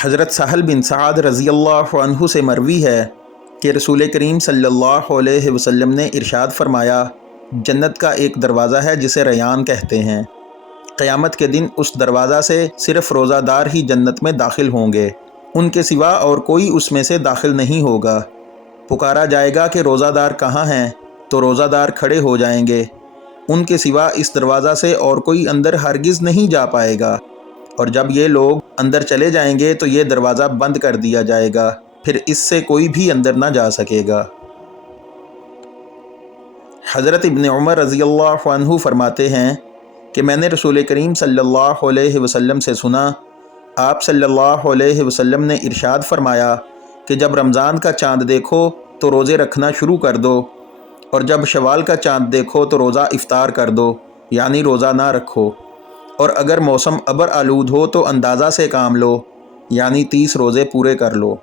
حضرت سہل بن سعد رضی اللہ عنہ سے مروی ہے کہ رسول کریم صلی اللہ علیہ وسلم نے ارشاد فرمایا، جنت کا ایک دروازہ ہے جسے ریان کہتے ہیں۔ قیامت کے دن اس دروازہ سے صرف روزہ دار ہی جنت میں داخل ہوں گے، ان کے سوا اور کوئی اس میں سے داخل نہیں ہوگا۔ پکارا جائے گا کہ روزہ دار کہاں ہیں؟ تو روزہ دار کھڑے ہو جائیں گے، ان کے سوا اس دروازہ سے اور کوئی اندر ہرگز نہیں جا پائے گا۔ اور جب یہ لوگ اندر چلے جائیں گے تو یہ دروازہ بند کر دیا جائے گا، پھر اس سے کوئی بھی اندر نہ جا سکے گا۔ حضرت ابن عمر رضی اللہ عنہ فرماتے ہیں کہ میں نے رسول کریم صلی اللہ علیہ وسلم سے سنا، آپ صلی اللہ علیہ وسلم نے ارشاد فرمایا کہ جب رمضان کا چاند دیکھو تو روزے رکھنا شروع کر دو، اور جب شوال کا چاند دیکھو تو روزہ افطار کر دو، یعنی روزہ نہ رکھو، اور اگر موسم ابر آلود ہو تو اندازہ سے کام لو، یعنی 30 روزے پورے کر لو۔